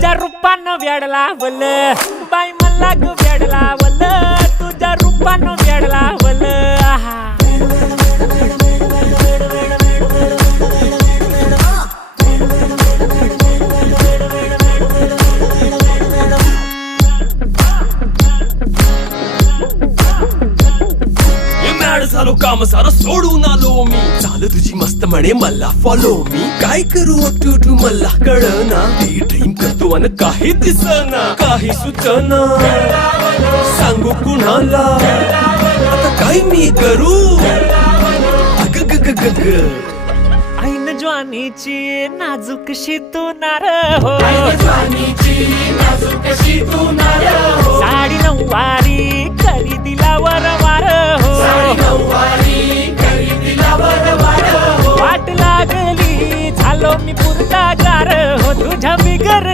तुझ्या रूपानं वेड लावल बाई मला ग वेड लावल तुझ्या रूपानं वेड लावल झालो काम सारं सोडून आलो मी चाल तुझी मस्त म्हणे मला फॉलो मी काय करू टू मला कळना ती ड्रीम करतो आणि काही दिसना काही सुचना सांगू कुणाला आता काय मी करू अग ग ग ग ग ऐन ज्वानीची नाजूकशी तू नार हो साडी नऊवारी करी दिला वरवार हो वाट लागली झालो मी पुरता गार हो तुझ्या बिगर